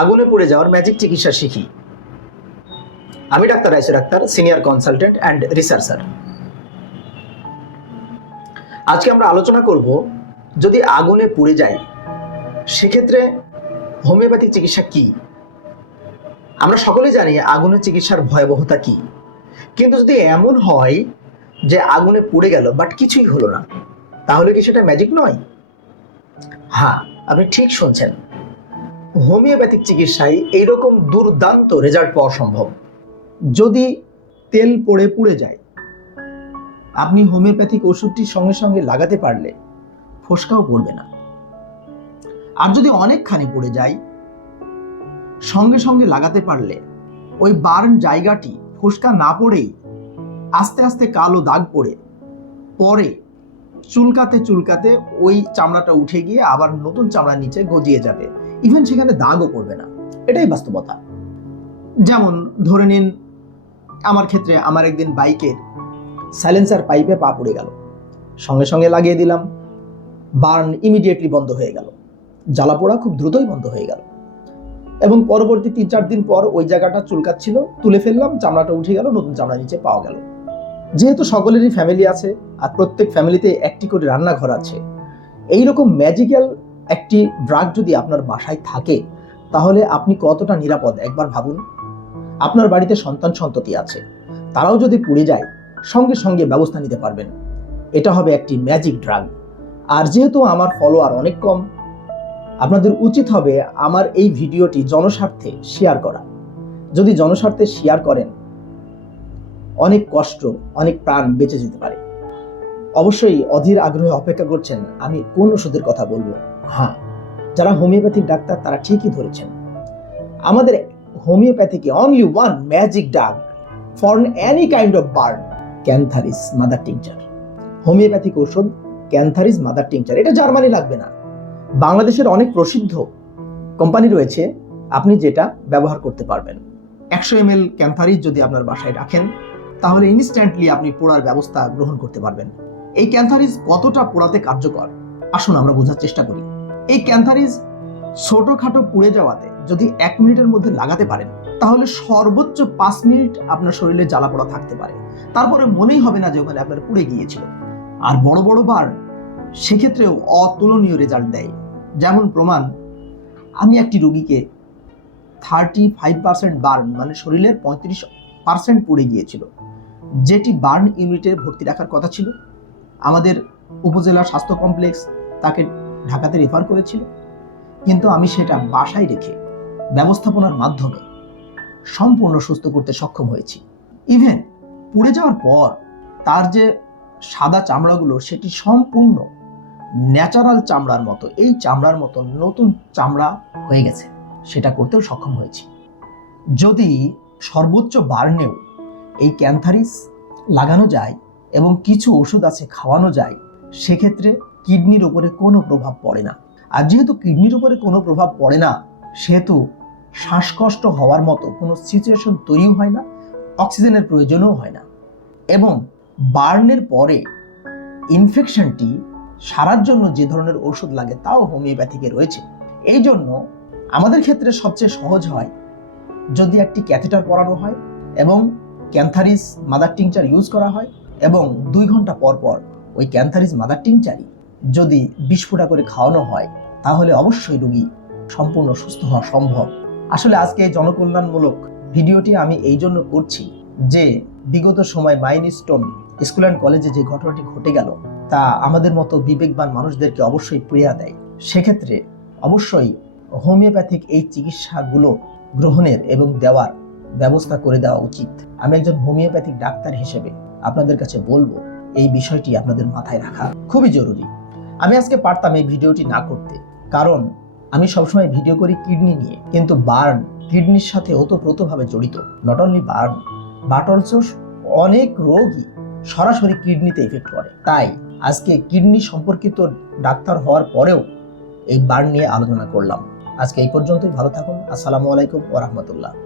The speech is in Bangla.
আগুনে পুড়ে যাওয়ার ম্যাজিক চিকিৎসা শিখি। আমি ডাক্তার Raisur Akhtar, senior consultant and researcher. আজকে আমরা আলোচনা করব, যদি আগুনে পুড়ে যায় সেক্ষেত্রে হোমিওপ্যাথিক চিকিৎসা কি। আমরা সকলেই জানি আগুনের চিকিৎসার ভয়াবহতা কি, কিন্তু যদি এমন হয় যে আগুনে পুড়ে গেল বাট কিছুই হলো না, তাহলে কি সেটা ম্যাজিক নয়? হ্যাঁ, আপনি ঠিক শুনছেন। হোমিওপ্যাথিক চিকিৎসায় এইরকম দুর্দান্ত রেজাল্ট পাওয়া সম্ভব। যদি তেল পড়ে পুড়ে যায়, আপনি হোমিওপ্যাথিক ওষুধটি সঙ্গে সঙ্গে লাগাতে পারলে ফোসকাও পড়বে না। আর যদি অনেকখানি পড়ে যায়, সঙ্গে সঙ্গে লাগাতে পারলে ওই বার্ন জায়গাটি ফোসকা না পড়েই আস্তে আস্তে কালো দাগ পরে চুলকাতে চুলকাতে ওই চামড়াটা উঠে গিয়ে আবার নতুন চামড়ার নিচে গজিয়ে যাবে, ইভেন সেখানে দাগও পড়বে না। এটাই বাস্তবতা। যেমন ধরে নিন, আমার ক্ষেত্রে আমার একদিন বাইকের সাইলেন্সার পাইপে পা পড়ে গেল, সঙ্গে সঙ্গে লাগিয়ে দিলাম, বার্ন ইমিডিয়েটলি বন্ধ হয়ে গেল, জ্বালা পোড়া খুব দ্রুতই বন্ধ হয়ে গেল, এবং পরবর্তী 3-4 দিন পর ওই জায়গাটা চুলকাচ্ছিল, তুলে ফেললাম, চামড়াটা উঠে গেল, নতুন চামড়া নিচে পাওয়া গেল। যেহেতু সকলেরই ফ্যামিলি আছে আর প্রত্যেক ফ্যামিলিতে একটি করে রান্নাঘর আছে, এইরকম ম্যাজিক্যাল একটি ড্রাগ যদি আপনার বাসায় থাকে, তাহলে আপনি কতটা নিরাপদ একবার ভাবুন। আপনার বাড়িতে সন্তান সন্ততি আছে, তারাও যদি পুড়ে যায় সঙ্গে সঙ্গে ব্যবস্থা নিতে পারবেন। এটা হবে একটি ম্যাজিক ড্রাগ। আর যেহেতু আমার ফলোয়ার অনেক কম, আপনাদের উচিত হবে আমার এই ভিডিওটি জনস্বার্থে শেয়ার করা। যদি জনস্বার্থে শেয়ার করেন, অনেক কষ্ট, অনেক প্রাণ বেঁচে যেতে পারে। অবশ্যই অধীর আগ্রহে অপেক্ষা করছেন আমি কোন ওষুধের কথা বলবো। হ্যাঁ, যারা হোমিওপ্যাথিক ডাক্তার তারা ঠিকই ধরেছেন। আমাদের হোমিওপ্যাথিকে only one magic drug for any kind of burn, cantharis mother tincture. Homeopathic ওষুধ ক্যান্থারিস মাদার টিংচার। এটা জার্মানি লাগবে না, বাংলাদেশের অনেক প্রসিদ্ধ কোম্পানি রয়েছে, আপনি যেটা ব্যবহার করতে পারবেন। 100 ml ক্যান্থারিস যদি আপনার বাসায় রাখেন, তাহলে ইনস্ট্যান্টলি আপনি পোড়ার ব্যবস্থা গ্রহণ করতে পারবেন। এই ক্যান্থারিস কতটা পোড়াতে কার্যকর, আসুন আমরা বোঝার চেষ্টা করি। এই ক্যান্থারিস ছোটখাটো পুড়ে যাওয়াতে যদি 1 মিনিটের মধ্যে লাগাতে পারেন, তাহলে সর্বোচ্চ 5 মিনিট আপনার শরীরে জ্বালা পোড়া থাকতে পারে, তারপরে মনেই হবে না যে ওখানে আপনার পুড়ে গিয়েছিল। আর বড় বড় বার্ন সেক্ষেত্রেও অতুলনীয় রেজাল্ট দেয়। যেমন প্রমাণ, আমি একটি রোগীকে 35% বার্ন, মানে শরীরের 35% পুড়ে গিয়েছিল, যেটি বার্ন ইউনিটে ভর্তি রাখার কথা ছিল। আমাদের উপজেলা স্বাস্থ্য কমপ্লেক্স তাকে ঢাকাতে রেফার করেছিল, কিন্তু আমি সেটা বাসায় রেখে ব্যবস্থাপনার মাধ্যমে সম্পূর্ণ সুস্থ করতে সক্ষম হয়েছি। ইভেন পুড়ে যাওয়ার পর তার যে সাদা চামড়াগুলো, সেটি সম্পূর্ণ ন্যাচারাল চামড়ার মতো, এই চামড়ার মতো নতুন চামড়া হয়ে গেছে, সেটা করতেও সক্ষম হয়েছি। যদি সর্বোচ্চ বার্নেও এই ক্যান্থারিস লাগানো যায় এবং কিছু ওষুধ আছে খাওয়ানো যায়, সেক্ষেত্রে কিডনির উপরে কোনো প্রভাব পড়ে না। আর যেহেতু কিডনির উপরে কোনো প্রভাব পড়ে না, সেহেতু শ্বাসকষ্ট হওয়ার মতো কোনো সিচুয়েশন তৈরিও হয় না, অক্সিজেনের প্রয়োজনও হয় না, এবং বার্নের পরে ইনফেকশনটি সারার জন্য যে ধরনের ওষুধ লাগে তাও হোমিওপ্যাথিকে রয়েছে। এই জন্য আমাদের ক্ষেত্রে সবচেয়ে সহজ হয় যদি একটি ক্যাথেটার পরানো হয় এবং ক্যান্থারিস মাদার টিংচার ইউজ করা হয়, এবং 2 ঘন্টা পর পর ওই ক্যান্থারিস মাদার টিংচারই যদি 20 ফোঁটা করে খাওয়ানো হয়, তাহলে অবশ্যই রোগী সম্পূর্ণ সুস্থ হওয়া সম্ভব। আসলে আজকে এই জনকল্যাণমূলক ভিডিওটি আমি এই জন্য করছি যে বিগত সময় মাইলস্টোন স্কুল অ্যান্ড কলেজে যে ঘটনাটি ঘটে গেল, তা আমাদের মতো বিবেকবান মানুষদেরকে অবশ্যই প্রেরণা দেয়। সেক্ষেত্রে অবশ্যই হোমিওপ্যাথিক এই চিকিৎসাগুলো গ্রহণের এবং দেওয়ার ব্যবস্থা করে দেওয়া উচিত। আমি একজন হোমিওপ্যাথিক ডাক্তার হিসেবে আপনাদের কাছে বলবো, এই বিষয়টি আপনাদের মাথায় রাখা খুবই জরুরি। আমি আজকে পারতাম এই ভিডিওটি না করতে, কারণ আমি সবসময় ভিডিও করি কিডনি নিয়ে, কিন্তু বার্ন কিডনির সাথে ওতপ্রোতভাবে জড়িত। Not only burn, but also অনেক রোগই সরাসরি কিডনিতে ইফেক্ট করে। তাই আজকে কিডনি সম্পর্কিত ডাক্তার হওয়ার পরেও এই বার্ন নিয়ে আলোচনা করলাম। আজকে এই পর্যন্তই। ভালো থাকুন। আসসালামু আলাইকুম ওয়া রাহমাতুল্লাহ।